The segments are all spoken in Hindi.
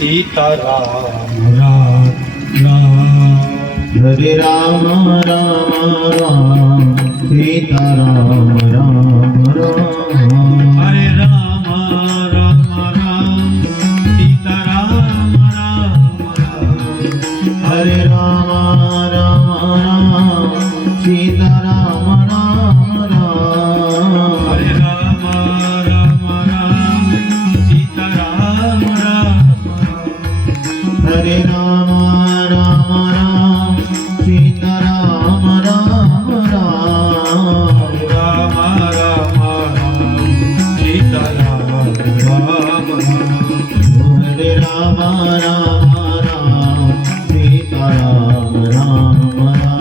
सीताराम राम राम हरे राम राम राम सीताराम राम राम हरे राम राम राम सीताराम राम राम हरे राम राम राम सीताराम राम राम हरे राम राम राम सीताराम राम राम हरे राम राम राम सीताराम राम राम राम राम राम सीताराम राम राम हरे राम राम राम सीताराम राम राम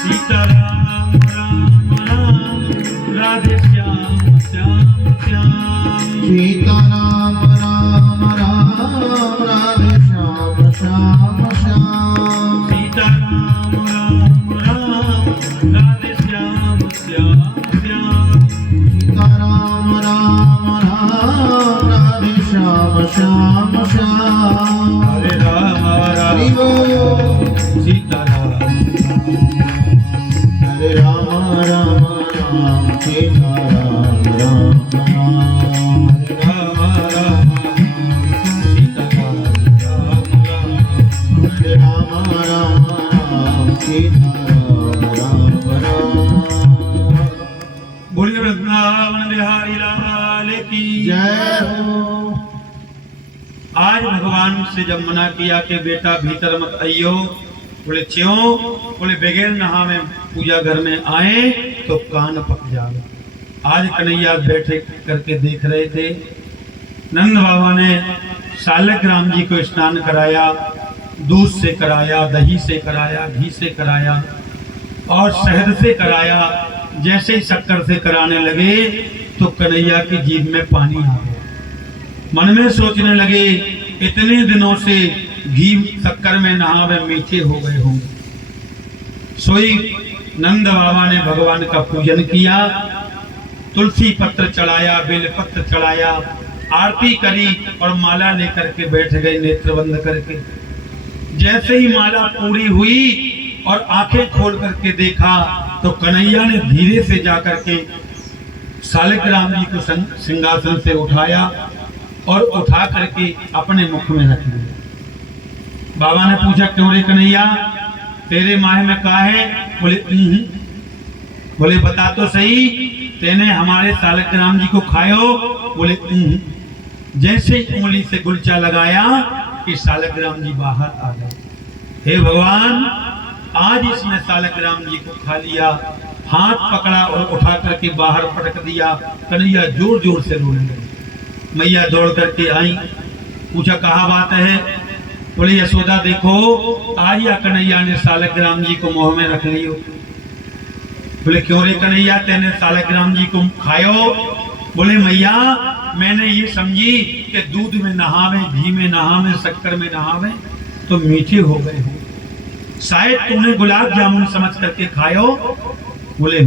सीताराम राम राम राधे श्याम श्याम श्याम सीताराम राम राम राधे श्याम श्याम श्याम सीताराम राम राम राधे श्याम श्याम श्याम सीताराम राम राम राधे श्याम श्याम श्याम हरे राम हरि राम बोल सीताराम हरे राम राम राम सीताराम राम राम हरे राम राम सीताराम राम राम हरे राम राम राम सीताराम राम राम बोलिए वृंदावन बिहारी लाल की जय हो आज भगवान से जब मना किया कि बेटा भीतर मत आइयो, बोले क्यों? बोले बगैर नहा में पूजा घर में आए तो कान पक जाए। आज कन्हैया बैठे करके देख रहे थे, नंद बाबा ने सालग्राम जी को स्नान कराया, दूध से कराया, दही से कराया, घी से कराया और शहद से कराया। जैसे ही शक्कर से कराने लगे तो कन्हैया की जीभ में पानी आ गया। मन में सोचने लगे इतने दिनों से घी शक्कर में नहावे मीठे हो गए होंगे। सोई नंद बाबा ने भगवान का पूजन किया, तुलसी पत्र चढ़ाया, बेल पत्र चढ़ाया, आरती करी और माला लेकर के बैठ गए नेत्र बंद करके। जैसे ही माला पूरी हुई और आंखें खोल करके देखा तो कन्हैया ने धीरे से जाकर के सालग्राम जी को सिंहासन से उठाया और उठा करके अपने मुख में रख लिया। बाबा ने पूछा क्यों रे कन्हैया, तेरे माह में कहा है? बोले बोले बता तो सही, तेने हमारे सालग्राम जी को खायो? बोले जैसे ही उंगली से गुलचा लगाया कि सालग्राम जी बाहर आ गए। हे भगवान, आज इसने सालग्राम जी को खा लिया। हाथ पकड़ा और उठा करके बाहर पटक दिया। कन्हैया जोर जोर से रोने लगे। मैया दौड़ करके आई, पूछा कहा बात है? बोले यशोदा देखो, आज या कन्हैया ने सालग्राम जी को मुंह में रख लियो। बोले क्यों रे कन्हैया, तेने सालग्राम जी को खायो? बोले मैया, मैंने ये समझी कि दूध में नहावे, घी में नहावे, शक्कर में नहावे तो मीठे हो गए हो, शायद तुमने गुलाब जामुन समझ करके खायो। बोले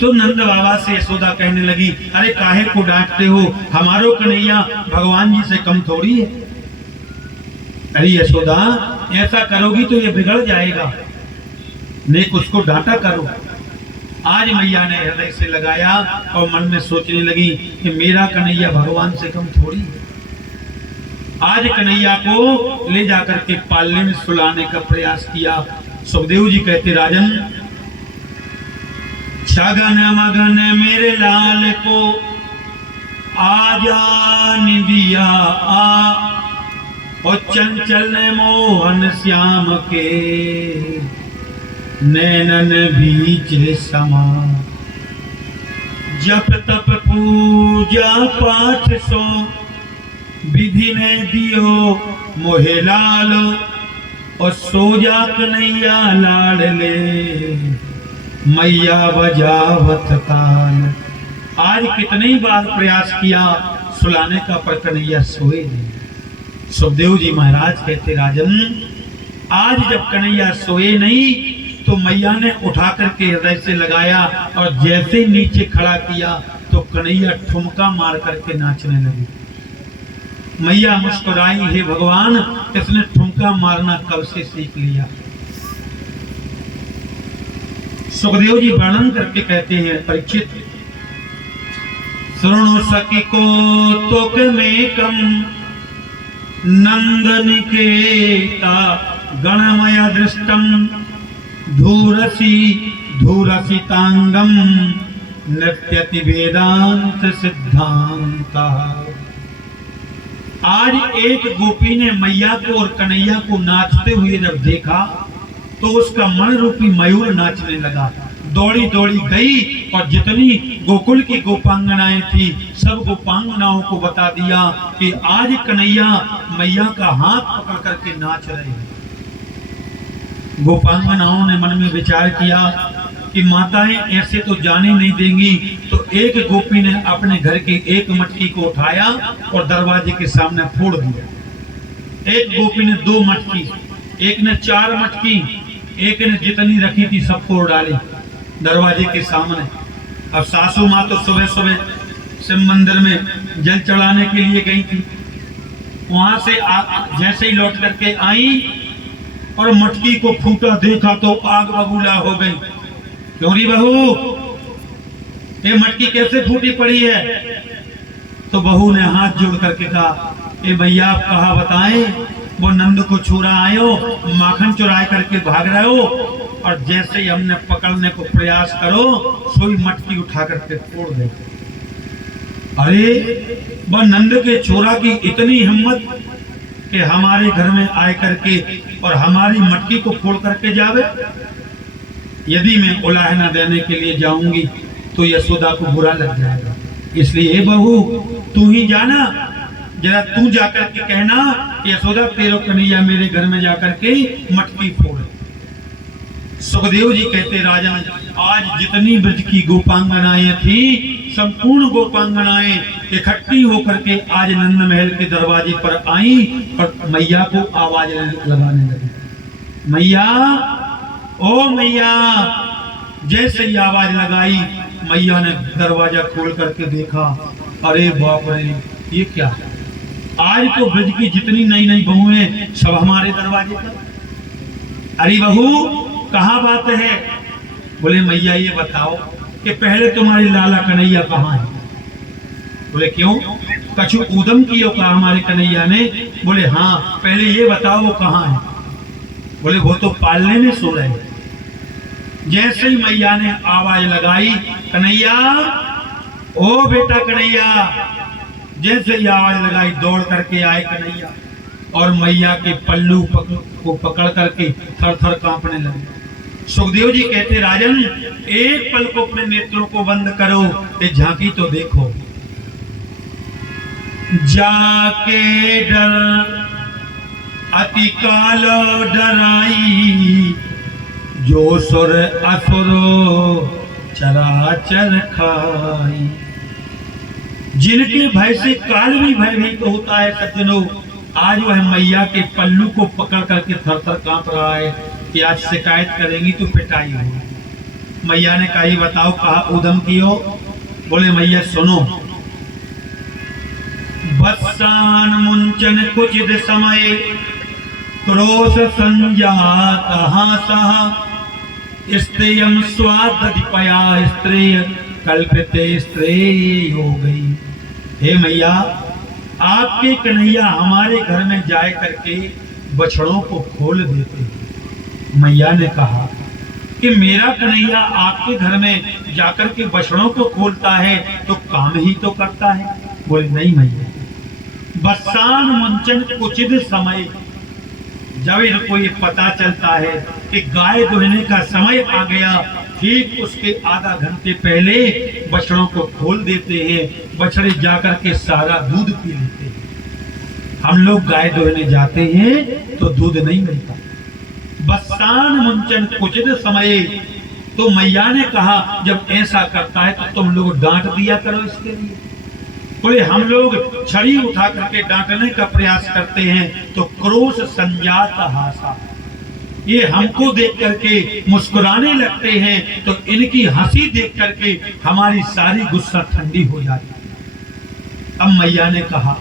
तो नंद बाबा से यशोदा कहने लगी, अरे काहे को डांटते हो, हमारो कन्हैया भगवान जी से कम थोड़ी है। अरे यशोदा, ऐसा करोगी तो ये बिगड़ जाएगा, नेक उसको डांटा करो। आज मैया ने हृदय से लगाया और मन में सोचने लगी कि मेरा कन्हैया भगवान से कम थोड़ी है। आज कन्हैया को ले जाकर के पालने में सुलाने का प्रयास किया। सुखदेव जी कहते, राजन शगन मगन मेरे लाल को आजा निदिया आ, और चंचल मोहन श्याम के नैनन बीच समा। जप तप पूजा पाठ सो विधि ने दियो मोहे लाल, और सोजा कन्हैया लाड ले, मैया बजावत ताल। आज कितनी बार प्रयास किया सुलाने का, पर कन्हैया सोए नहीं। सुखदेव जी महाराज कहते, राजन आज जब कन्हैया सोए नहीं तो मैया ने उठा करके हृदय से लगाया, और जैसे नीचे खड़ा किया तो कन्हैया ठुमका मार करके नाचने लगी। मैया मुस्कुराई, हे भगवान इसने ठुमका मारना कब से सीख लिया। सुखदेव जी वर्णन करके कहते हैं, परीक्षित शृणु सखी को तोक में कम, नंदन के गणमय दृष्टम, धूरसी तांगम, नृत्यति वेदांत सिद्धांता। आज एक गोपी ने मैया को और कन्हैया को नाचते हुए जब देखा तो उसका मन रूपी मयूर नाचने लगा। दौड़ी दौड़ी गई और जितनी गोकुल की गोपांगनाएं थी सब गोपांगनाओं को बता दिया कि आज कन्हैया मैया का हाथ पकड़ करके नाच रहे हैं। गोपांगनाओं ने मन में विचार किया कि माताएं ऐसे तो जाने नहीं देंगी, तो एक गोपी ने अपने घर की एक मटकी को उठाया और दरवाजे के सामने फोड़ दिया। एक गोपी ने 2 मटकी, एक ने 4 मटकी, एक ने जितनी रखी थी सब फोड़ डाली दरवाजे के सामने। अब सासू माँ तो सुबह सुबह शिव मंदिर में जल चढ़ाने के लिए गई थी। वहां से जैसे ही लौट करके आई और मटकी को फूटा, देखा तो आग बबूला हो गई। क्यों री बहू, ये मटकी कैसे फूटी पड़ी है? तो बहू ने हाथ जोड़ करके कहा, ए भैया आप कहा बताएं, वो नंद को छुरा आए हो, माखन चुराए करके भाग रहे हो, और जैसे ही हमने पकड़ने को प्रयास करो सोई मटकी उठा करके फोड़ दे। अरे वह नंद के छोरा की इतनी हिम्मत कि हमारे घर में आए करके और हमारी मटकी को फोड़ करके जावे। यदि मैं उलाहना देने के लिए जाऊंगी तो यशोदा को बुरा लग जाएगा, इसलिए बहू तू ही जाना, जरा तू जाकर के कहना कि यशोदा तेरो कन्हैया मेरे घर में जाकर के मटकी फोड़े। सुखदेव जी कहते, राजन आज जितनी ब्रज की गोपांगनाएं थी संपूर्ण गोपांगनाएं इकट्ठी होकर के आज नंद महल के दरवाजे पर आई और मैया को आवाज लगाने लगी, मैया ओ मैया। जैसे ही आवाज लगाई मैया ने दरवाजा खोल करके देखा, अरे बाप रे ये क्या है? आज तो ब्रज की जितनी नई नई बहुएं सब हमारे दरवाजे पर। अरे बहू कहाँ बात है? बोले मैया ये बताओ कि पहले तुम्हारी लाला कन्हैया कहाँ है? बोले क्यों, कछु ऊधम कियो कहा हमारे कन्हैया ने? बोले हाँ, पहले ये बताओ वो कहाँ है? बोले वो तो पालने में सो रहे हैं। जैसे ही मैया ने आवाज लगाई, कन्हैया ओ बेटा कन्हैया, जैसे ही आवाज लगाई दौड़ करके आए कन्हैया और मैया के पल्लू को पकड़ करके थर थर कांपने लगे। सुखदेव जी कहते, राजन एक पल को अपने नेत्रों को बंद करो, ये झांकी तो देखो। जाके डर अति काल डराई, जो सुर असुरो चराचर खाई। जिनके भय से काल भी भयभीत होता है सज्जनों, आज वह मैया के पल्लू को पकड़ करके थर थर कांप रहा है कि आज शिकायत करेंगी तो पिटाई होगी। मैया ने कहा बताओ कहा ऊधम कियो? बोले मैया सुनो, बत्सान मुंचन कुचित समय, क्रोश संजात हासः, स्त्रियम स्वादधिपया स्त्रेय कल्पिते स्त्रेय हो गई। हे मैया, आपके कन्हैया हमारे घर में जाए करके बछड़ों को खोल देते हैं। मैया ने कहा कि मेरा कन्हैया आपके घर में जाकर के बछड़ों को खोलता है तो काम ही तो करता है। बोले नहीं मैया, बसान मुंचन उचित समय, जब इनको ये पता चलता है कि गाय दुहने का समय आ गया, ठीक उसके आधा घंटे पहले बछड़ों को खोल देते हैं। बछड़े जाकर के सारा दूध पी लेते हैं। हम लोग गाय दोहने जाते हैं तो दूध नहीं मिलता। बस्सान मुंचन कुचित समय, तो मैया ने कहा जब ऐसा करता है तो तुम लोग डांट दिया करो इसके लिए। बोले हम लोग छड़ी उठा करके डांटने का प्रयास करते हैं तो क्रोध संजात हासा, ये हमको देख करके मुस्कुराने लगते हैं तो इनकी हंसी देख करके हमारी सारी गुस्सा ठंडी हो जाती है। अब मैया ने कहा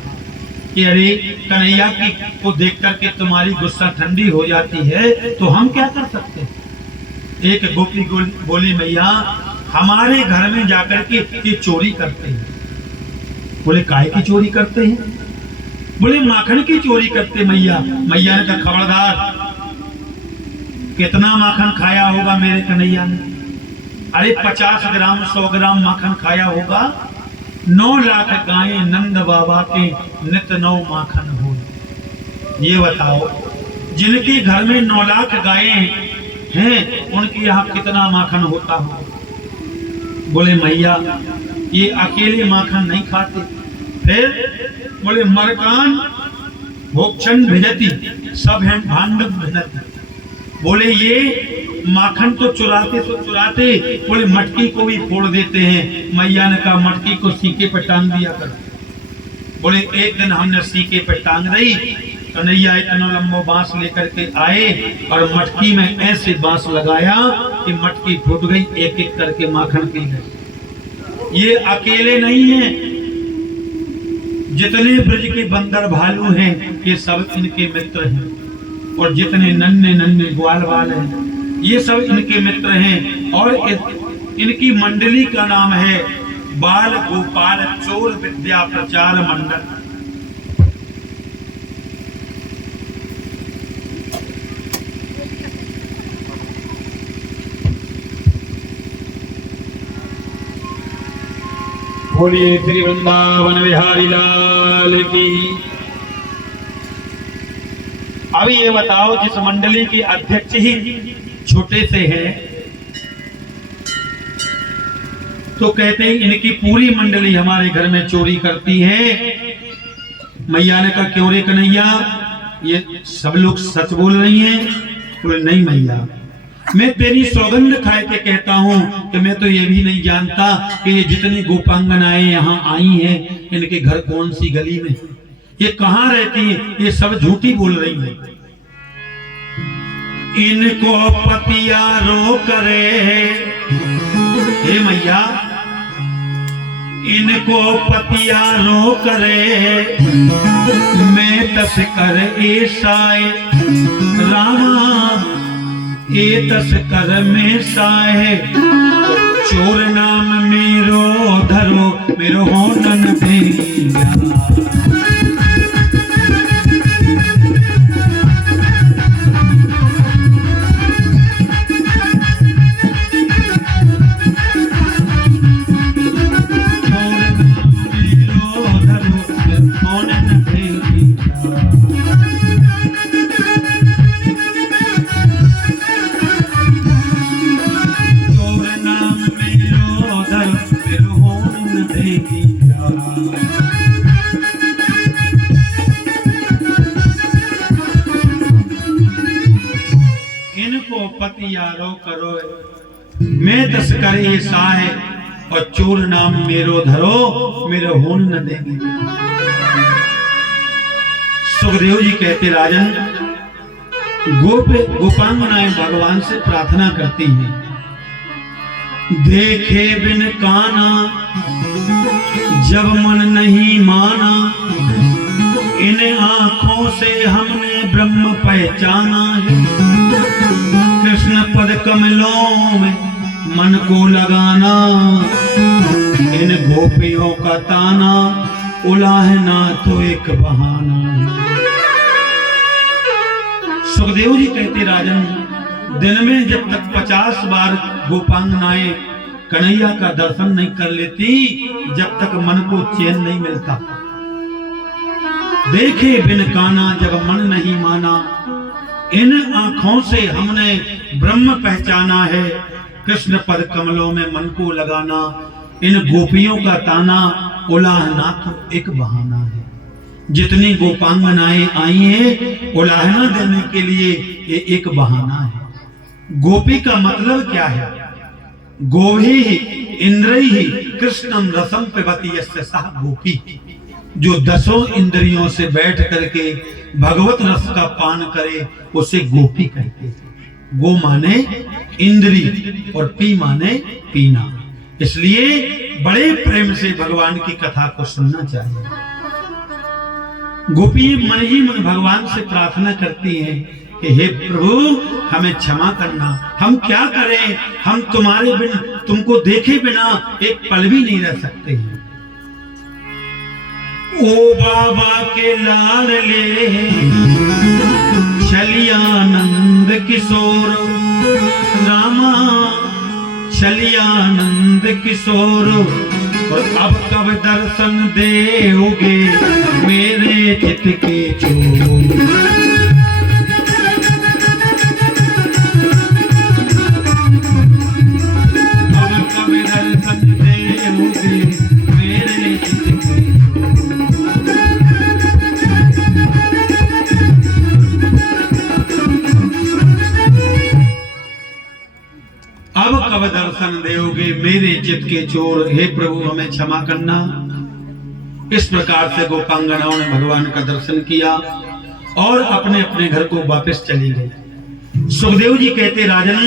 कि अरे कन्हैया की को देख करके तुम्हारी गुस्सा ठंडी हो जाती है तो हम क्या कर सकते हैं। एक गोपी बोली मैया हमारे घर में जाकर के ये चोरी करते हैं। बोले काहे की चोरी करते हैं। बोले माखन की चोरी करते मैया। मैया ने कहा खबरदार, कितना माखन खाया होगा मेरे कन्हैया ने। अरे 50 ग्राम 100 ग्राम माखन खाया होगा। 9 लाख गायें नंद बाबा के नित 9 माखन हो। ये बताओ जिनके घर में 9 लाख गायें हैं उनके यहाँ कितना माखन होता हो। बोले मैया ये अकेले माखन नहीं खाते। फिर बोले मरकान भोक्षण भिजती सब है भांडव भिजती। बोले ये माखन तो चुराते, बोले मटकी को भी फोड़ देते हैं। मैया ने कहा मटकी को सीके पे टांग दिया कर। बोले एक दिन हमने सीके पे टांग रही, कन्हैया इतना लंबा बांस लेकर के आए और मटकी में ऐसे बांस लगाया कि मटकी फूट गई, एक एक करके माखन पी गए। ये अकेले नहीं है, जितने ब्रज के बंदर भालू हैं ये सब इनके मित्र हैं, और जितने नन्हे नन्हे ग्वाल बाल हैं ये सब इनके मित्र हैं। और इनकी मंडली का नाम है बाल गोपाल चोर विद्या प्रचार मंडल। बोलिए श्री वृंदावन बिहारी लाल की। अब ये बताओ जिस मंडली के अध्यक्ष ही छोटे से हैं तो कहते हैं इनकी पूरी मंडली हमारे घर में चोरी करती है। मैया ने कहा क्यों रे कन्हैया, ये सब लोग सच बोल रही हैं। बोले नहीं मैया, मैं तेरी सौगंध खाए के कहता हूँ कि मैं तो ये भी नहीं जानता कि ये जितनी गोपांगनाएं यहाँ आई हैं इनके घर कौन सी गली में, ये कहाँ रहती हैं, ये सब झूठी बोल रही हैं। इनको पतिया रो करे, हे मैया इनको पतिया रो करे, मैं तस कर ऐसाए रामा, ए तस कर में साए, चोर नाम मेरो धरो मेरो होनन भेया। इनको पतियारो करो, मैं दस करे साहे, और चोर नाम मेरो धरो मेरे होन न देंगे। सुखदेव जी कहते राजन, गोपांगनाएं भगवान से प्रार्थना करती हैं, देखे बिन काना जब मन नहीं माना, इन आंखों से हमने ब्रह्म पहचाना है, कृष्ण पद कमलों में मन को लगाना, इन गोपियों का ताना उलाहना तो एक बहाना है। सुखदेव जी कहते राजन, दिन में जब तक 50 बार गोपांगनाएं कन्हैया का दर्शन नहीं कर लेती जब तक मन को चैन नहीं मिलता। देखे बिन काना जब मन नहीं माना, इन आंखों से हमने ब्रह्म पहचाना है, कृष्ण पद कमलों में मन को लगाना, इन गोपियों का ताना उलाहना तो एक बहाना है। जितनी गोपांगनाएं आई हैं उलाहना देने के लिए ये एक बहाना है। गोपी का मतलब क्या है? गोभी इंद्रिय कृष्णम रसम पिबति यस्य सः गोपी। जो 10 इंद्रियों से बैठ करके भगवत रस का पान करे उसे गोपी कहते हैं। गो माने इंद्री और पी माने पीना। इसलिए बड़े प्रेम से भगवान की कथा को सुनना चाहिए। गोपी मन ही मन भगवान से प्रार्थना करती हैं कि हे प्रभु हमें क्षमा करना, हम क्या करें, हम तुम्हारे बिना, तुमको देखे बिना एक पल भी नहीं रह सकते हैं। ओ बाबा के लाडले छलियानंद किशोर, रामा छलियानंद किशोर, और अब कब दर्शन देओगे मेरे चित के चोर। अब कब दर्शन देओगे मेरे चित के अब कब दर्शन देओगे मेरे चित के चोर, हे प्रभु हमें क्षमा करना। इस प्रकार से गोपांगनाओं ने भगवान का दर्शन किया और अपने अपने घर को वापस चली गई। सुखदेव जी कहते राजन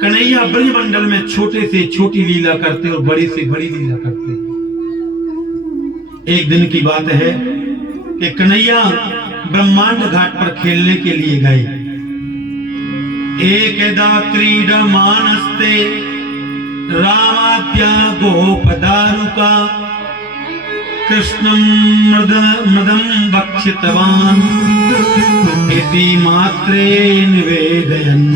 कन्हैया ब्रजमंडल में छोटे से छोटी लीला करते और बड़ी से बड़ी लीला करते। एक दिन की बात है कि कन्हैया ब्रह्मांड घाट पर खेलने के लिए गए। एकदा क्रीडमानस्ते रामाद्या गोपदारुका, कृष्णं मृदं भक्षितवान् इति मात्रे निवेदयन्।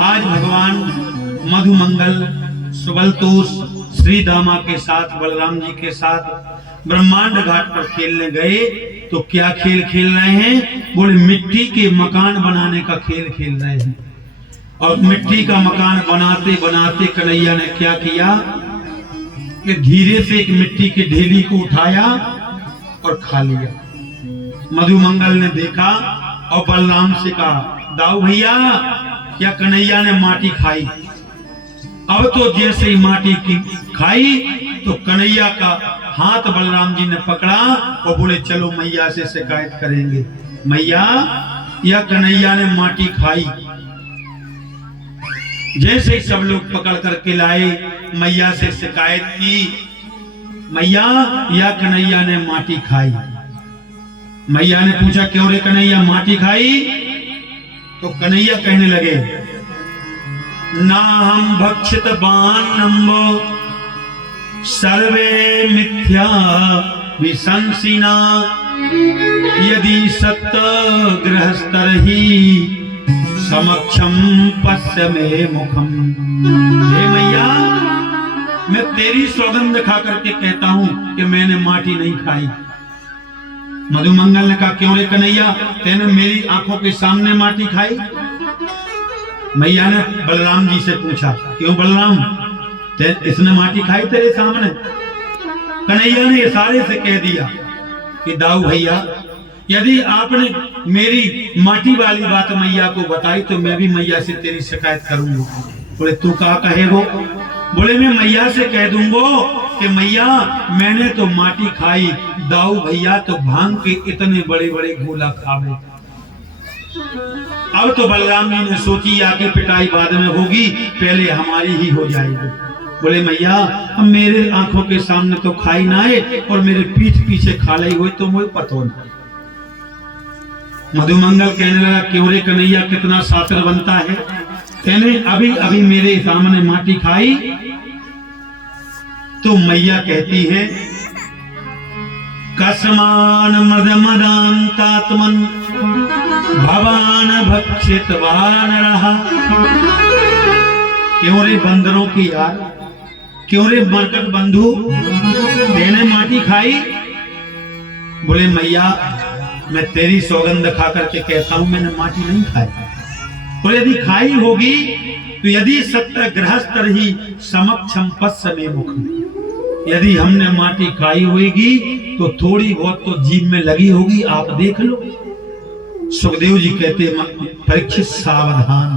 आज भगवान मधुमंगल सुबलतोष श्री दामा के साथ, बलराम जी के साथ ब्रह्मांड घाट पर खेलने गए तो क्या खेल खेल रहे हैं? बोले मिट्टी के मकान बनाने का खेल खेल रहे हैं। और मिट्टी का मकान बनाते बनाते कन्हैया ने क्या किया कि धीरे से एक मिट्टी की ढेली को उठाया और खा लिया। मधुमंगल ने देखा और बलराम से कहा दाऊ भैया क्या कन्हैया ने माटी खाई? अब तो जैसे ही माटी की खाई तो कन्हैया का हाथ बलराम जी ने पकड़ा और बोले चलो मैया से शिकायत करेंगे। मैया या कन्हैया ने माटी खाई। जैसे ही सब लोग पकड़ करके लाए, मैया से शिकायत की, मैया या कन्हैया ने माटी खाई। मैया ने पूछा क्यों रे कन्हैया माटी खाई? तो कन्हैया कहने लगे ना हम भक्षित बान्नम्ब सर्वे मिथ्या विशंसिना, यदि सत्य गृहस्तर ही समक्षम पश्य में मुखम। हे मैया मैं तेरी सौगंध खा करके कहता हूं कि मैंने माटी नहीं खाई। मधुमंगल ने कहा क्यों रे कन्हैया तेने मेरी आंखों के सामने माटी खाई? मैया ने बलराम जी से पूछा क्यों बलराम इसने माटी खाई तेरे सामने? कन्हैया ने इशारे से कह दिया कि दाऊ भैया यदि आपने मेरी माटी वाली बात मैया को बताई तो मैं भी मैया से तेरी शिकायत करूंगा। बोले तू क्या कहेगो? बोले मैं मैया से कह दूंगो कि मैया मैंने तो माटी खाई, दाऊ भैया तो भांग के इतने बड़े बड़े गोला खावे। अब तो बलराम जी ने सोची आके पिटाई बाद में होगी, पहले हमारी ही हो जाएगी। बोले मैया अब मेरे आंखों के सामने तो खाई ना है और मेरे पीठ पीछे खा ली हुई तो मुझे पता नहीं। मधुमंगल कहने लगा क्यों रे कन्हैया कितना शातिर बनता है, कहने अभी अभी मेरे सामने माटी खाई। तो मैया कहती है कसमान मदमदांतात्मन भवान भक्षितवान रहा। क्यों रे बंदरों की यार, क्यों रे मरकट बंधु तेने माटी खाई? बोले मैया मैं तेरी सौगंध खा करके कहता हूं मैंने माटी नहीं खाई। बोले यदि खाई होगी तो यदि सत्य गृहस्तर ही समक्षम पश्य में मुख, यदि हमने माटी खाई होगी तो थोड़ी बहुत तो जीभ में लगी होगी, आप देख लो। सुखदेव जी कहते परीक्षित सावधान,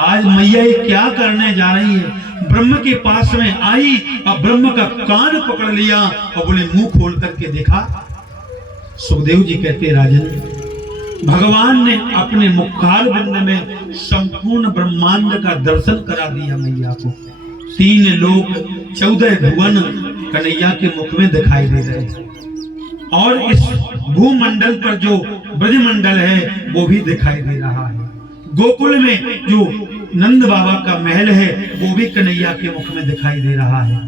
आज मैया ये क्या करने जा रही है। ब्रह्म के पास में आई और ब्रह्म का कान पकड़ लिया और बोले मुंह खोल करके देखा। सुखदेव जी कहते राजन, भगवान ने अपने मुखार बिंद में संपूर्ण ब्रह्मांड का दर्शन करा दिया मैया को। 3 लोक 14 भुवन कन्हैया के मुख में दिखाई दे रहे हैं और इस भूमंडल पर जो ब्रजमंडल है वो भी दिखाई दे रहा है। गोकुल में जो नंद बाबा का महल है वो भी कन्हैया के मुख में दिखाई दे रहा है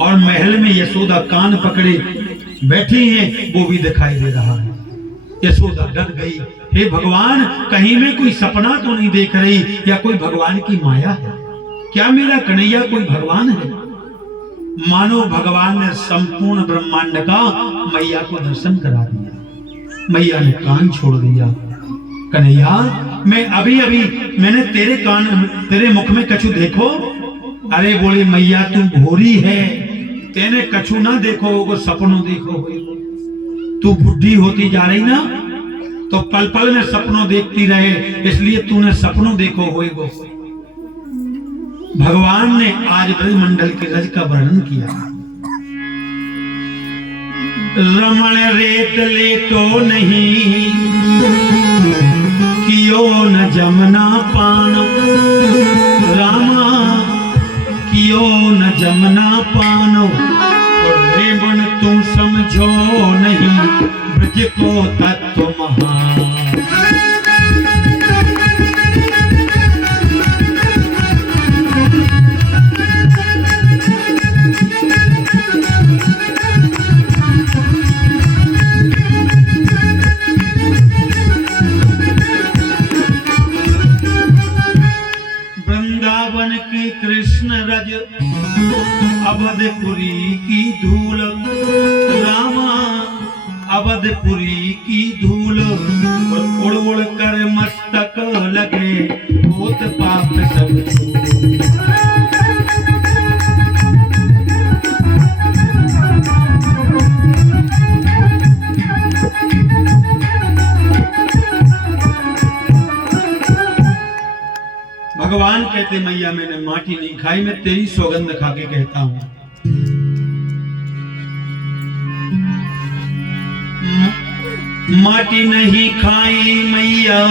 और महल में यशोदा कान पकड़े बैठी है वो भी दिखाई दे रहा है। यशोदा डर गई, हे भगवान कहीं में कोई सपना तो नहीं देख रही या कोई भगवान की माया है, क्या मेरा कन्हैया कोई भगवान है। मानो भगवान ने संपूर्ण ब्रह्मांड का मैया को दर्शन करा दिया। मैया ने कान छोड़ दिया, कन्हैया मैं अभी अभी मैंने तेरे मुख में कछु देखो। अरे बोले मैया तू भोरी है, तेने कछु ना देखो होगो, सपनों देखो होगो। तू बुढ़ी होती जा रही ना तो पल पल में सपनों देखती रहे, इसलिए तूने सपनों देखो होगो। भगवान ने आज ब्रजमंडल के रज का वर्णन किया। रमण रेत लेटो नहीं, कियो न जमना पान। रामा कियो न जमना पानो, और रेवण तू समझो नहीं ब्रज को तत्व महान। वृंदावन की कृष्ण रज, अवधपुरी की धूल। रामा अवधपुरी की धूल, उड़ उड़ कर मस्तक लगे भूत पाप सब। भगवान कहते मैया मैंने माटी नहीं खाई, मैं तेरी सौगंध खा के कहता हूं। माटी नहीं खाई मैया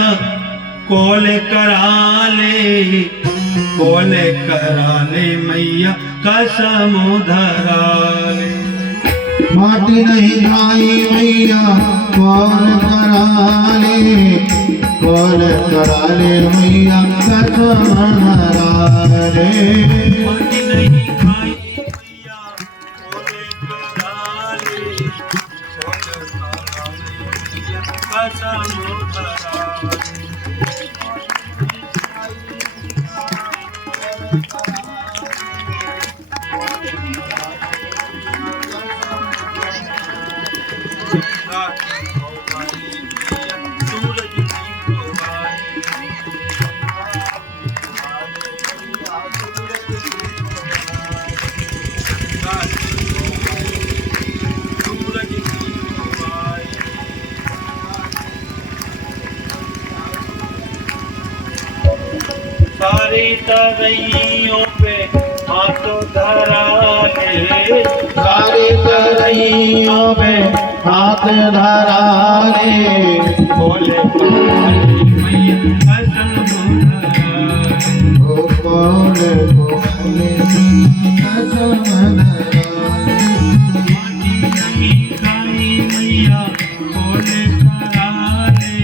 कोल करा ले, कोल करा ले मैया कसम धरा ले। माटी नहीं खाई मैया कौन करा ले, कौन करा ले मैया कसम धरा ले। माटी नहीं खाई मैया कोल करा ले, कोल करा ले मैया कसम धरा ले। सारी तरैयों पे हाथ धरा ले, सारी तरैयों पे हाथ धरा ले। बोले पाली मैया कसम धरा ले। बोले बोले कसम धरा ले। माटी नहीं खाई मैया बोले करा ले,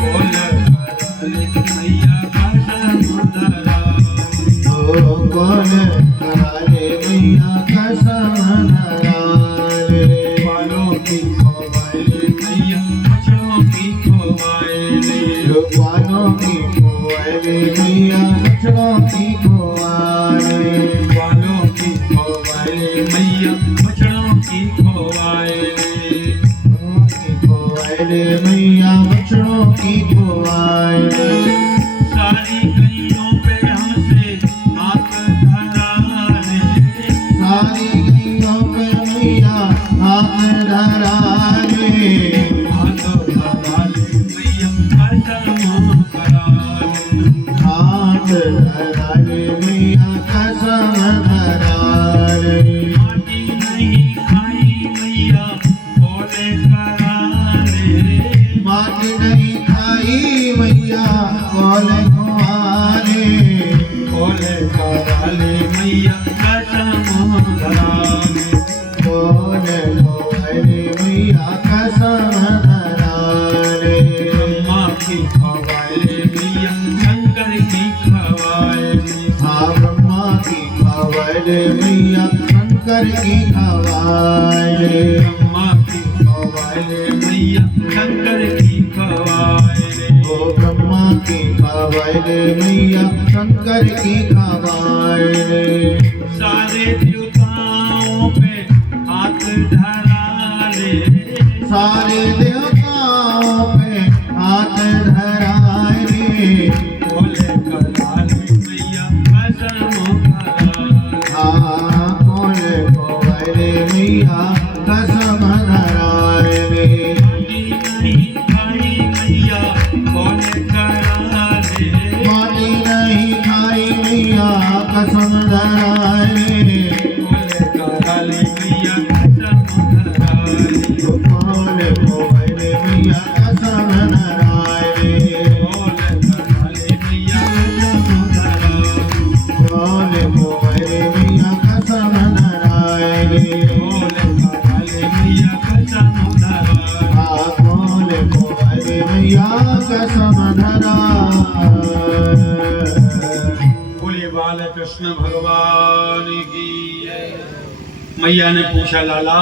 बोले करा ले मैया कसम धरा ले। कौन करा ले मैया कसम धरा ले। बालों की खोवाले मैया बछड़ों की खोवाले। बालों की खोवाले मैया बछड़ों की खोवाले। बालों की खोवाले मैया बछड़ों की खोवाले। खोवाले मैया बछड़ों की खोवाले। सारी गैयों पे हमसे हाथ धरा ले, सारी गैयों पे मैया हाथ धरा माटी नहीं खाई मैया बोले कुआरे बोले कराले मैया कसम धराले बोले कुआरे मैया कसम धराले ब्रह्मा की खवाले मैया शंकर की खवाले हाँ ब्रह्मा की खवाले मैया शंकर की खवाले ब्रह्मा की खवाले मैया शंकर की खवाले ओ ब्रह्मा की खवाले मैया शंकर की खवाले सारे देवताओं पे हाथ धरा ले सारे देवताओं पे हाथ धराए बोले कराले मैया कसम धराले हाँ बोले कोवले मैया कसम धराए माटी नहीं खाई मैया बोले कराले माटी नहीं खाई मैया कसम धराए बोले कराले मैया कसम धराले बोले कोवले मैया कसम धराए बोले कराले मैया कसम धराले बोले कोवले मैया कसम धराए बोले कराले मैया कसम धराले बोले कोवले मैया कसम धराए बोले बाल कृष्ण भगवान की जय। मैया ने पूछा लाला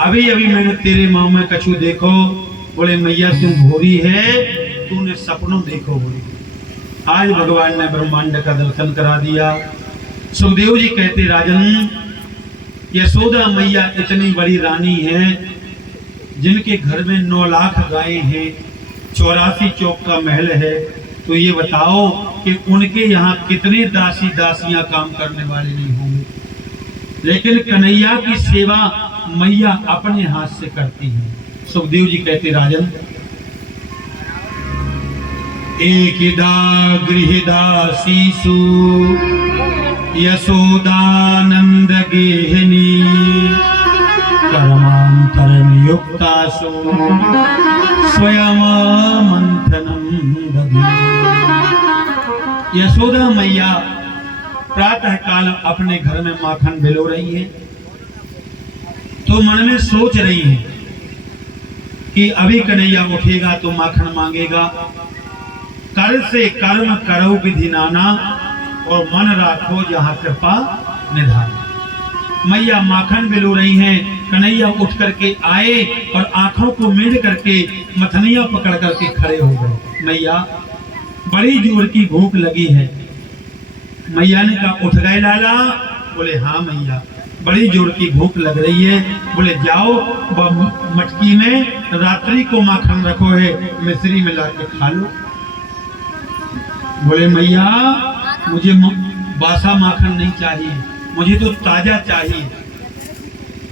अभी अभी मैंने तेरे मुंह में कछू देखो बोले मैया तुम भोरी है तूने सपनों देखो बोले आज भगवान ने ब्रह्मांड का दर्शन करा दिया। सुखदेव जी कहते राजन यशोदा मैया इतनी बड़ी रानी है जिनके घर में 9 लाख गायें हैं 84 चौक का महल है तो ये बताओ कि उनके यहाँ कितने दासी दासियां काम करने वाले नहीं होंगे लेकिन कन्हैया की सेवा मैया अपने हाथ से करती है। सुखदेव जी कहते राजन एकदा गृहदासीसु यशोदानंद गेहिनी कर्मांतर नियुक्तासु स्वयं मंथनम दधी। यशोदा मैया प्रातः काल अपने घर में माखन भिलो रही है तो मन में सोच रही है कि अभी कन्हैया उठेगा तो माखन मांगेगा। कर से कर्म करो विधि नाना और मन राखो जहाँ कृपा निधान। मैया माखन बिलो रही हैं कन्हैया उठ करके आए और आंखों को मींड करके मथनिया पकड़ करके खड़े हो गए। मैया बड़ी जोर की भूख लगी है। मैया ने कहा उठ गए लाला बोले हाँ मैया बड़ी जोर की भूख लग रही है। बोले जाओ मटकी में रात्रि को माखन रखो है मिश्री मिला के खा लो। बोले मैया मुझे बासा माखन नहीं चाहिए मुझे तो ताजा चाहिए।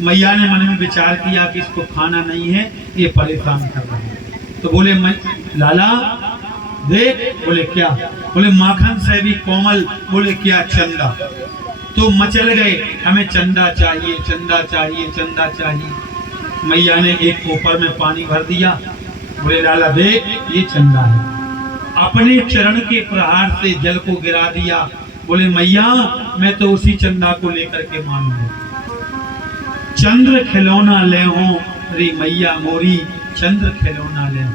मैया ने मन में विचार किया कि इसको खाना नहीं है ये परेशान कर रहा है तो बोले मैं लाला देख। बोले क्या? बोले माखन से भी कोमल। बोले क्या? चंदा। तो मचल गए हमें चंदा चाहिए चंदा चाहिए चंदा चाहिए। मैया ने एक कोपर में पानी भर दिया। बोले लाला देख ये चंदा है। अपने चरण के प्रहार से जल को गिरा दिया। बोले मैया मैं तो उसी चंदा को लेकर के मानूंगा। चंद्र खिलौना ले हो रे मैया मोरी चंद्र खिलौना ले हो।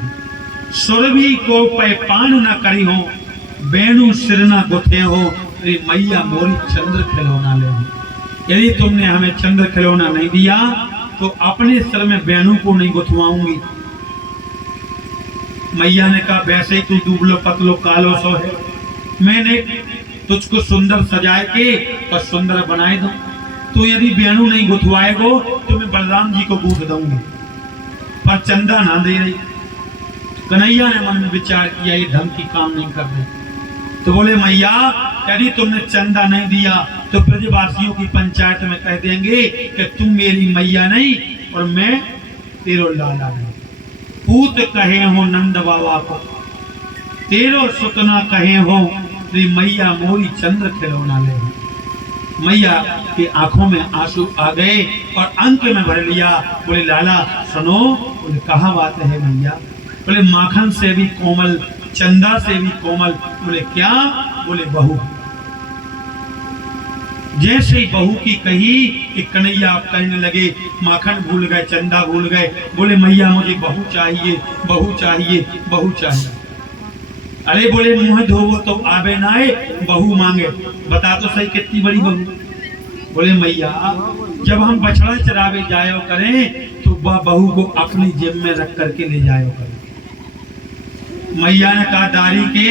सुरभि को पे पान न करी हो बेणु सिर न गुथे हो रे मैया मोरी चंद्र खिलौना ले हो। यदि तुमने हमें चंद्र खिलौना नहीं दिया तो अपने सिर में बेणु को नहीं गुथवाऊंगी। मैया ने कहा वैसे ही तू दुबलो पतलो कालो सो है मैंने तुझको सुंदर सजाए के और सुंदर बनाए दो। तो यदि बेणु नहीं गुथवाएगो तो मैं बलराम जी को गूंथ दूंगी पर चंदा ना दे रही। कन्हैया ने मन में विचार किया ये ढंग की काम नहीं कर रही। तो बोले मैया यदि तुमने चंदा नहीं दिया तो ब्रजवासियों की पंचायत में कह देंगे कि तुम मेरी मैया नहीं और मैं तेरो लाला नहीं। पूत कहे हो नंद बाबा को तेरो सुतना कहे हो रे मैया मोरी चंद्र खिलौना ले। मैया की आंखों में आंसू आ गए और अंक में भर लिया। बोले लाला सुनो। बोले कहाँ बात है मैया? बोले माखन से भी कोमल, चंदा से भी कोमल। बोले क्या? बोले बहू। जैसे ही बहू की कही कि कन्हैया आप कहने लगे माखन भूल गए, चंदा भूल गए। बोले मैया मुझे बहू चाहिए, बहू चाहिए, बहू चाहिए। अरे बोले मुंह धोवो तो आवे ना है, बहू मांगे। बता तो सही कितनी बड़ी बहू? बोले मैया जब हम बछड़ा चरावे जायो करें तो बहू को अपनी जेब में रख करके ले जायो करें। मैया ने कहा दारी के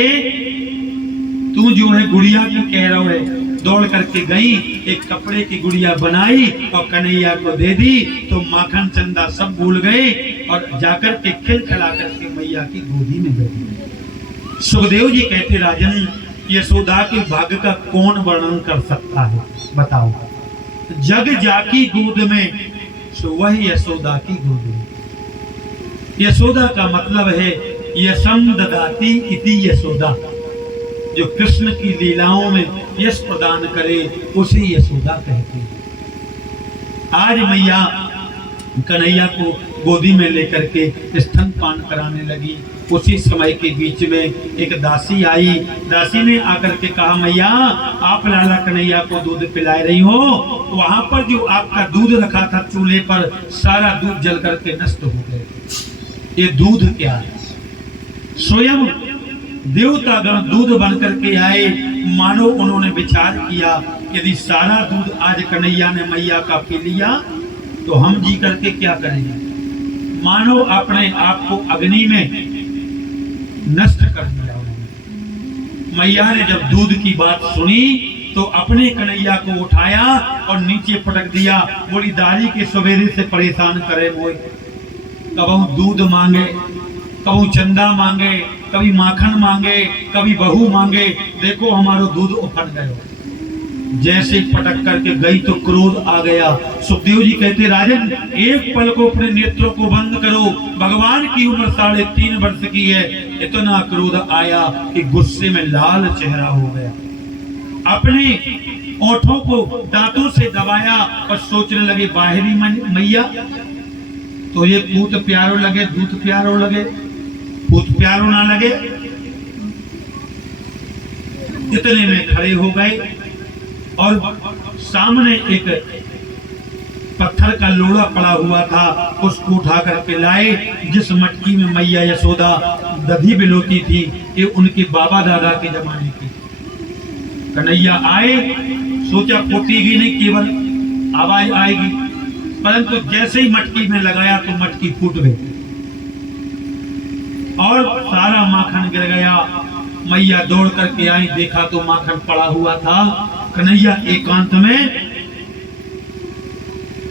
तू जो है गुड़िया की कह रहा है। दौड़ करके गई, एक कपड़े की गुड़िया बनाई और कन्हैया को दे दी। तो माखन चंदा सब भूल गए और जाकर के खिलखिला करके मैया की गोदी में बैठ। सुखदेव जी कहते राजन यशोदा के भाग्य का कौन वर्णन कर सकता है? बताओ। जग जाकी गोद में सो वही यशोदा की गोद में। यशोदा का मतलब है यशम ददाती इति यशोदा, जो कृष्ण की लीलाओं में यश प्रदान करे उसे यशोदा कहते हैं। आज मैया कन्हैया को गोदी में लेकर के स्तनपान कराने लगी। उसी समय के बीच में एक दासी आई। दासी ने आकर के कहा मैया आप लाला कन्हैया को दूध पिला रही हो, वहां पर जो आपका दूध रखा था चूल्हे पर सारा दूध जल करके नष्ट हो गए। ये दूध क्या है? स्वयं देवता गण दूध बन करके आए। मानो उन्होंने विचार किया यदि सारा दूध आज कन्हैया ने मैया का पी लिया तो हम जी करके क्या करेंगे। मानो अपने आप को अग्नि में नष्ट कर दिया। मैया ने जब दूध की बात सुनी तो अपने कन्हैया को उठाया और नीचे पटक दिया। बोली दारी के सवेरे से परेशान करे मोए, कबहू दूध मांगे, कबहू चंदा मांगे, कभी माखन मांगे, कभी बहू मांगे। देखो हमारो दूध उफट गयो। जैसे पटक करके गई तो क्रोध आ गया। सुखदेव जी कहते राजन एक पल को अपने नेत्रों को बंद करो। भगवान की उम्र 3.5 वर्ष की है। इतना क्रोध आया कि गुस्से में लाल चेहरा हो गया। अपने ओठों को दांतों से दबाया और सोचने लगे बाहरी मैया तो ये पूत प्यारो लगे, दूध प्यारो लगे, पूत प्यारो ना लगे। इतने में खड़े हो गए और सामने एक पत्थर का लोड़ा पड़ा हुआ था, उसको उठा करके लाए। जिस मटकी में मैया यशोदा दधी बिलोती थी ये उनके बाबा दादा के जमाने की। कन्हैया आए, सोचा फूटेगी नहीं, केवल आवाज आएगी, परंतु जैसे ही मटकी में लगाया तो मटकी फूट गई और सारा माखन गिर गया। मैया दौड़ करके आई, देखा तो माखन पड़ा हुआ था। कन्हैया एकांत में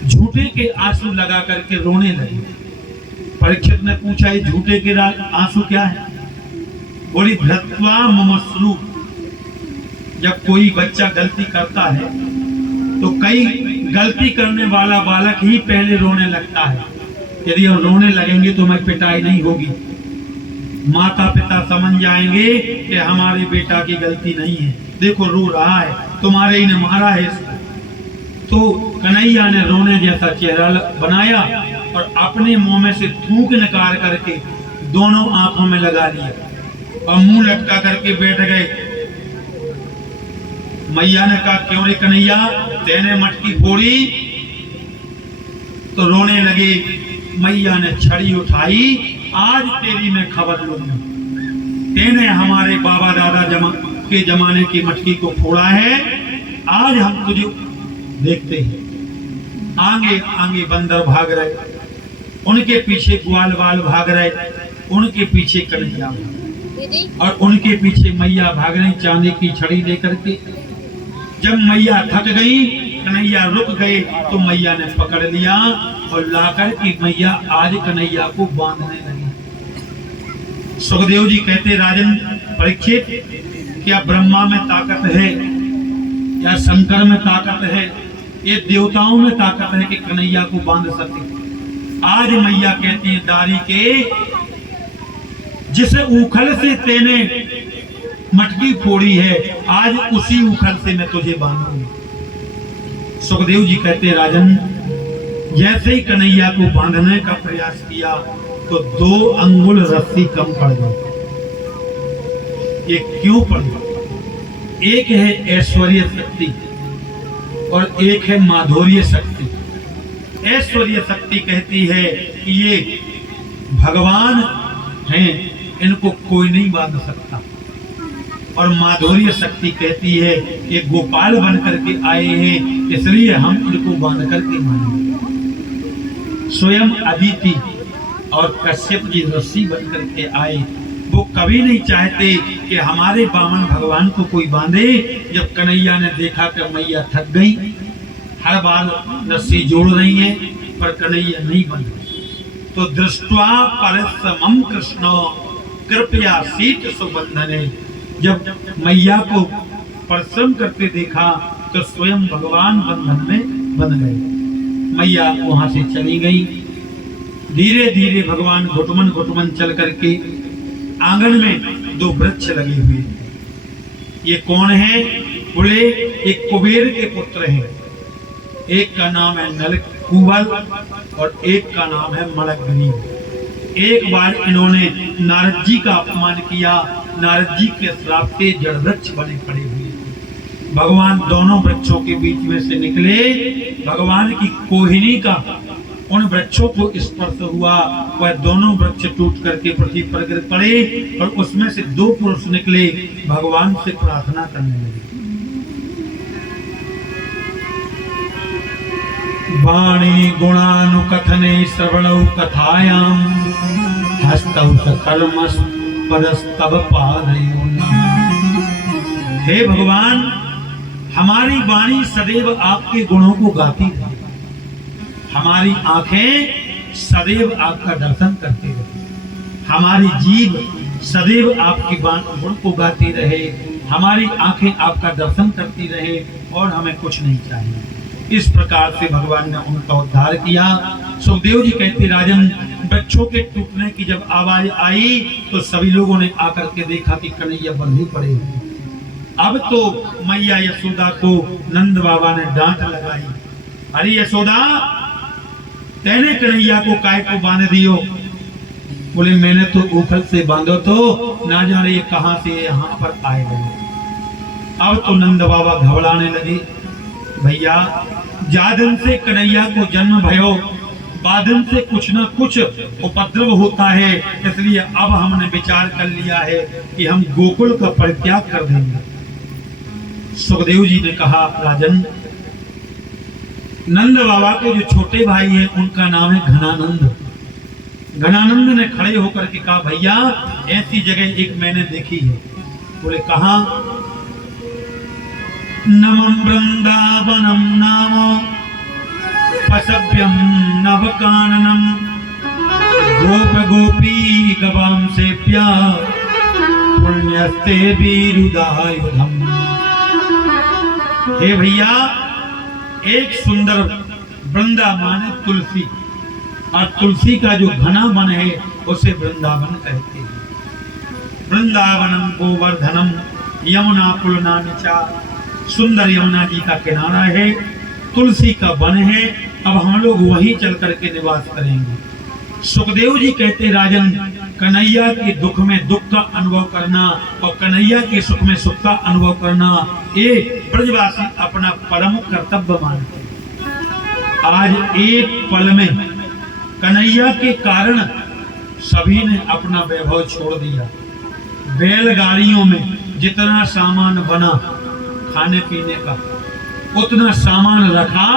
झूठे के आंसू लगा करके रोने लगे। परीक्षित ने पूछा ये झूठे के आंसू क्या है? बोली धत्वा ममश्रु। जब कोई बच्चा गलती करता है तो कई गलती करने वाला बालक ही पहले रोने लगता है। यदि हम रोने लगेंगे तो हमारी पिटाई नहीं होगी, माता पिता समझ जाएंगे कि हमारे बेटा की गलती नहीं है, देखो रो रहा है, तुम्हारे ही ने मारा है इसको। तो कन्हैया ने रोने जैसा चेहरा बनाया और अपने मुंह में से थूक निकाल करके दोनों आंखों में लगा लिया और मुंह लटका करके बैठ गए। मैया ने कहा क्यों रे कन्हैया तेने मटकी फोड़ी? तो रोने लगे। मैया ने छड़ी उठाई, आज तेरी मैं खबर लूंगा। तेने हमारे बाबा दादा के जमाने की मटकी को फोड़ा है, आज हम तुझे देखते हैं। आगे आगे बंदर भाग रहे, उनके पीछे ग्वाल बाल भाग रहे, उनके पीछे कन्हैया और उनके पीछे मैया भाग रही चांदी की छड़ी लेकर के। जब मैया थक गई, कन्हैया रुक गए तो मैया ने पकड़ लिया और लाकर के मैया आज कन्हैया को बांधने लगी। सुखदेव जी कहते राजन परीक्षित क्या ब्रह्मा में ताकत है या शंकर में ताकत है, ये देवताओं में ताकत है कि कन्हैया को बांध सके। आज मैया कहती है दारी के जिस उखल से तेने मटकी फोड़ी है, आज उसी उखल से मैं तुझे बांधूंगा। सुखदेव जी कहते राजन जैसे ही कन्हैया को बांधने का प्रयास किया तो 2 अंगुल रस्सी कम पड़ गई। ये क्यों पड़ गई? एक है ऐश्वर्य शक्ति और एक है माधुर्य शक्ति। ऐश्वर्य शक्ति कहती है कि ये भगवान हैं, इनको कोई नहीं बांध सकता, और माधुर्य शक्ति कहती है ये गोपाल बन करके आए हैं, इसलिए हम इनको बांध करके मानेंगे। स्वयं अदिति और कश्यप जी ऋषि बन करके आए, वो कभी नहीं चाहते कि हमारे वामन भगवान को कोई बांधे। जब कन्हैया ने देखा कि मैया थक गई, हर बार रस्सी जोड़ रही है पर कन्हैया नहीं बन रही, तो दृष्ट्वा परिश्रमं कृष्ण कृपया शीत सुबंधने, जब मैया को परिश्रम करते देखा तो स्वयं भगवान बंधन में बंध गए। मैया वहां से चली गई। धीरे धीरे भगवान घुटमन घुटमन चल करके आंगन में 2 वृक्ष लगे हुए। ये कौन है? बोले एक कुबेर के पुत्र हैं, एक का नाम है नलकूबर और एक का नाम है मलकगनी। एक बार इन्होंने नारद जी का अपमान किया, नारद जी के श्राप से जड़ वृक्ष बने पड़े हुए। भगवान दोनों वृक्षों के बीच में से निकले, भगवान की कोहिनी का उन वृक्षों को स्पर्श हुआ, वह दोनों वृक्ष टूट करके पृथ्वी पर गिर पड़े और उसमें से 2 पुरुष निकले, भगवान से प्रार्थना करने लगे। वाणी गुणानुकथने श्रवणौ कथायां हस्तौ सकर्मस् पदस्तव पादयोः। हे भगवान, हमारी वाणी सदैव आपके गुणों को गाती रहे, हमारी आंखें सदैव आपका दर्शन करती रहे, हमारी जीभ सदैव आपकी गुण को गाती रहे, हमारी आंखें आपका दर्शन करती रहे और हमें कुछ नहीं चाहिए। इस प्रकार से भगवान ने उनका उद्धार किया। सुखदेव जी कहते, राजन, वृक्षों के टूटने की जब आवाज आई तो सभी लोगों ने आकर के देखा कि कन्हैया बंधे पड़े हुए। अब तो मैया यशोदा को नंद बाबा ने डांट लगाई, अरे यशोदा, तेने कन्हैया को काय को बांध दियो? बोले मैंने तो ऊपर से बांधो, तो ना जाने ये कहां से यहाँ पर आए गए। अब तो नंद बाबा घबराने लगे, भैया जादन से कन्हैया को जन्म भयो, बादन से कुछ न कुछ उपद्रव होता है, इसलिए अब हमने विचार कर लिया है कि हम गोकुल का परित्याग कर देंगे। सुखदेव जी ने कहा, राजन, नंद बाबा के जो छोटे भाई हैं उनका नाम है घनानंद। घनानंद ने खड़े होकर के कहा, भैया ऐसी जगह एक मैंने देखी है। बोले कहां? नमं वृंदावनम नाम पशव्यम नवकाननम गोप गोपी गवाम सेव्या पुण्यस्ते वीरुदायुधम। हे भैया, एक सुंदर वृंदावन है तुलसी, और तुलसी का जो घना वन है उसे वृंदावन कहते हैं। वृंदावनम गोवर्धनम यमुना पुलनानिचा, सुंदर यमुना जी का किनारा है, तुलसी का वन है। अब हम लोग वहीं चल करके निवास करेंगे। सुखदेव जी कहते, राजन, कन्हैया के दुख में दुख का अनुभव करना और कन्हैया के सुख में सुख का अनुभव करना, ये ब्रजवासी अपना परम कर्तव्य मानते हैं। आज एक पल में कन्हैया के कारण सभी ने अपना वैभव छोड़ दिया। बैलगाड़ियों में जितना सामान बना खाने पीने का, उतना सामान रखा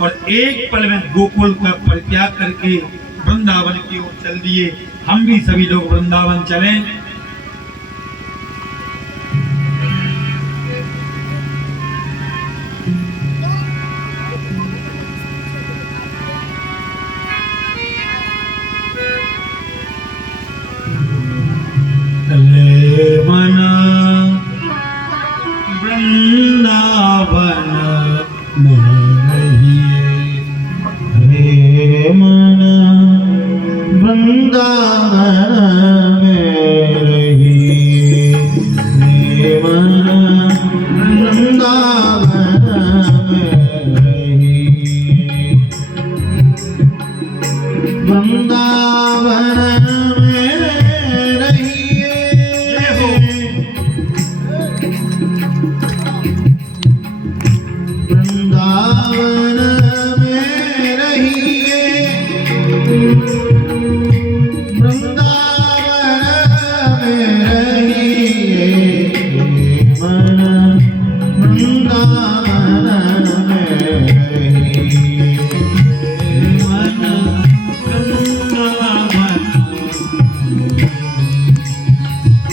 और एक पल में गोकुल का परित्याग करके वृंदावन की ओर चल दिए। हम भी सभी लोग वृंदावन चलें। वृंदावन में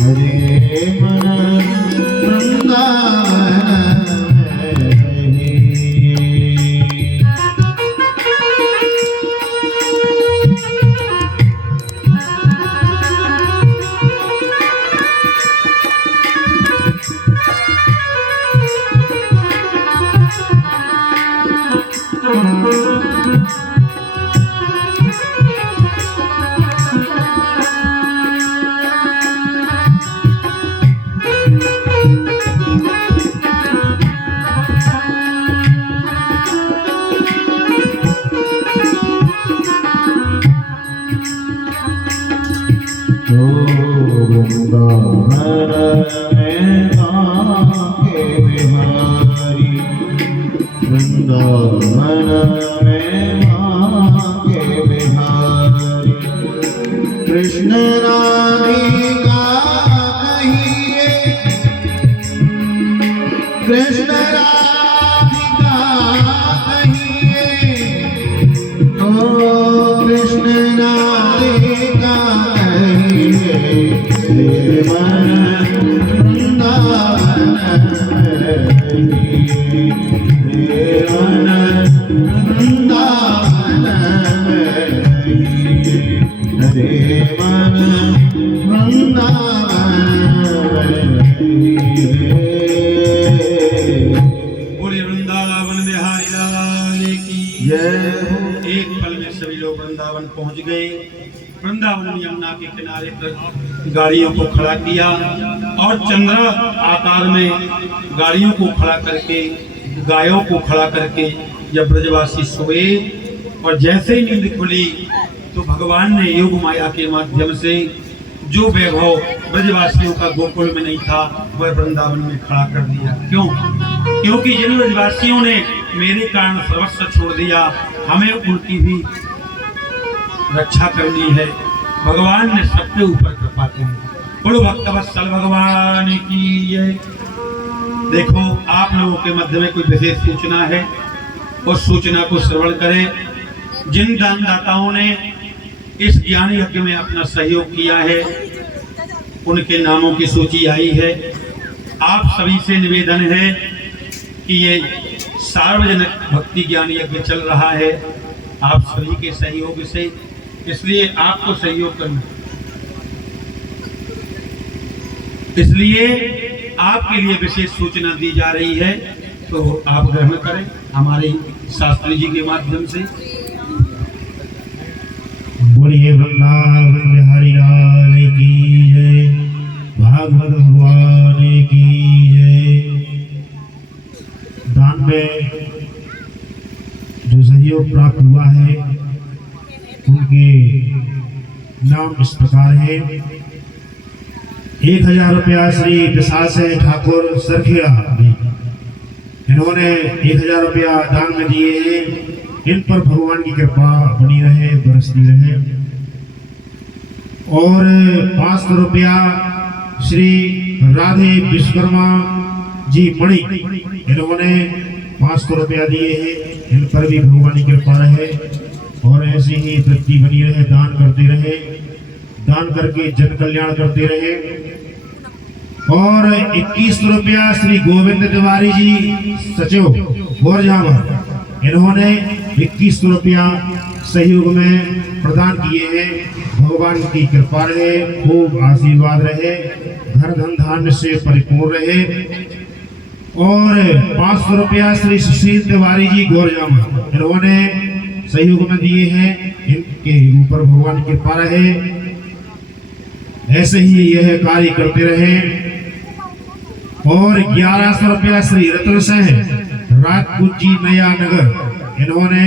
हरे मन वृंदावन में रहे। तो वृंदावन में बांके बिहारी, वृंदावन में बांके बिहारी, कृष्ण राधिका कहिए, कृष्ण राधिका कहिए, ओ कृष्ण राधिका हरे मन वृंदावन में हरे मन वृंदावन में हरे मन वृंदावन बोले वृंदावन बिहारी लाल की जय हो। एक पल में सभी लोग वृंदावन पहुंच गए। वृंदावन में यमुना के किनारे पर गाड़ियों को खड़ा किया और चंद्र आकार में गाड़ियों को खड़ा करके, गायों को खड़ा करके जब ब्रजवासी सोए और जैसे ही नींद खुली तो भगवान ने योग माया के माध्यम से जो वैभव ब्रजवासियों का गोकुल में नहीं था वह वृंदावन में खड़ा कर दिया। क्यों? क्योंकि जिन ब्रजवासियों ने मेरे कारण सर्वस्व छोड़ दिया, हमें उनकी भी रक्षा करनी है। भगवान ने सबके ऊपर कृपा की। बोलो भक्तवत्सल भगवान की जय। देखो, आप लोगों के मध्य में कोई विशेष सूचना है, उस सूचना को श्रवण करें। जिन दानदाताओं ने इस ज्ञान यज्ञ में अपना सहयोग किया है उनके नामों की सूची आई है। आप सभी से निवेदन है कि ये सार्वजनिक भक्ति ज्ञान यज्ञ चल रहा है आप सभी के सहयोग से, इसलिए आपको सहयोग करना, इसलिए आपके लिए विशेष सूचना दी जा रही है, तो आप ग्रहण करें हमारे शास्त्री जी के माध्यम से। बोलिए वृंदावन बिहारी लाल की जय, भागवत भगवान की जय। दान में जो सहयोग प्राप्त हुआ है उनके नाम इस प्रकार है। 1000 रुपया श्री विशाल ठाकुर सरखेड़ा जी, इन्होंने 1000 रुपया दान में दिए हैं। इन पर भगवान की कृपा बनी रहे, बरसती रहे। और 500 रुपया श्री राधे विश्वकर्मा जी मणि, इन्होंने 500 रुपया दिए हैं। इन पर भी भगवान की कृपा रहे और ऐसे ही वृत्ति बनी रहे, दान करते रहे, दान करके जन कल्याण करते रहे। और 21 रुपया श्री गोविंद तिवारी जी सचिव गोरझावर, इन्होंने 21 रुपया सहयोग में प्रदान किए हैं। भगवान की कृपा रहे, खूब आशीर्वाद रहे, घर धन धान्य से परिपूर्ण रहे। और 500 रुपया श्री सुशील तिवारी जी गोरझावर, इन्होंने सहयोग में दिए हैं। इनके ऊपर भगवान की कृपा रहे, ऐसे ही यह कार्य करते रहे। और 1100 रुपया श्री रतन सिंह राजपूत जी नया नगर, इन्होंने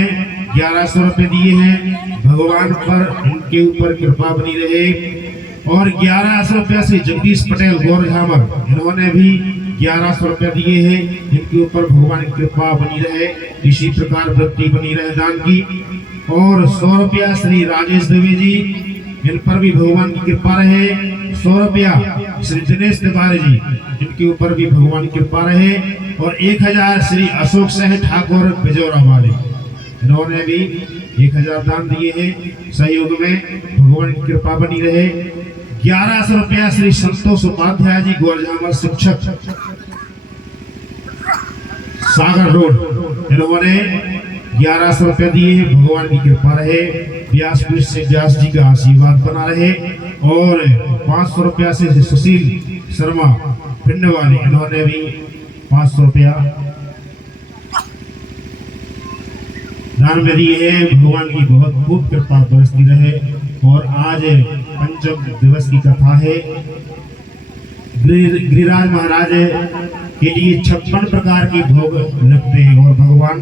1100 रुपये दिए हैं। भगवान पर इनके ऊपर कृपा बनी रहे। और 1100 रुपया श्री जगदीश पटेल गोरझावर, इन्होंने भी 1100 रुपया दिए हैं। इनके ऊपर भगवान की कृपा बनी रहे, इसी प्रकार वृत्ति बनी रहे दान की। और 100 रुपया श्री राजेश देवी जी, इन पर भी भगवान की कृपा रहे। 100 रुपया श्री दिनेश तिवारी जी, इनके ऊपर भी भगवान की कृपा रहे। और 1000 श्री अशोक सिंह ठाकुर बिजौरा वाले, इन्होंने भी 1000 दान दिए हैं। सहयोग में भगवान की कृपा बनी रहे। 1100 रुपया श्री संतोष उपाध्याय जी गोरजामल शिक्षक सागर रोड, इन्होंने 1100 रुपया दिए हैं। भगवान की कृपा रहे, व्यासपीठ से व्यास जी का आशीर्वाद बना रहे। और 500 रुपया से सुशील शर्मा पिंड वाले, इन्होंने भी 500 रुपया दान में दिए हैं। भगवान की बहुत खूब कृपा बरसती रहे। और आज पंचम दिवस की कथा है। गिरिराज महाराज के लिए 56 प्रकार के भोग लगते हैं और भगवान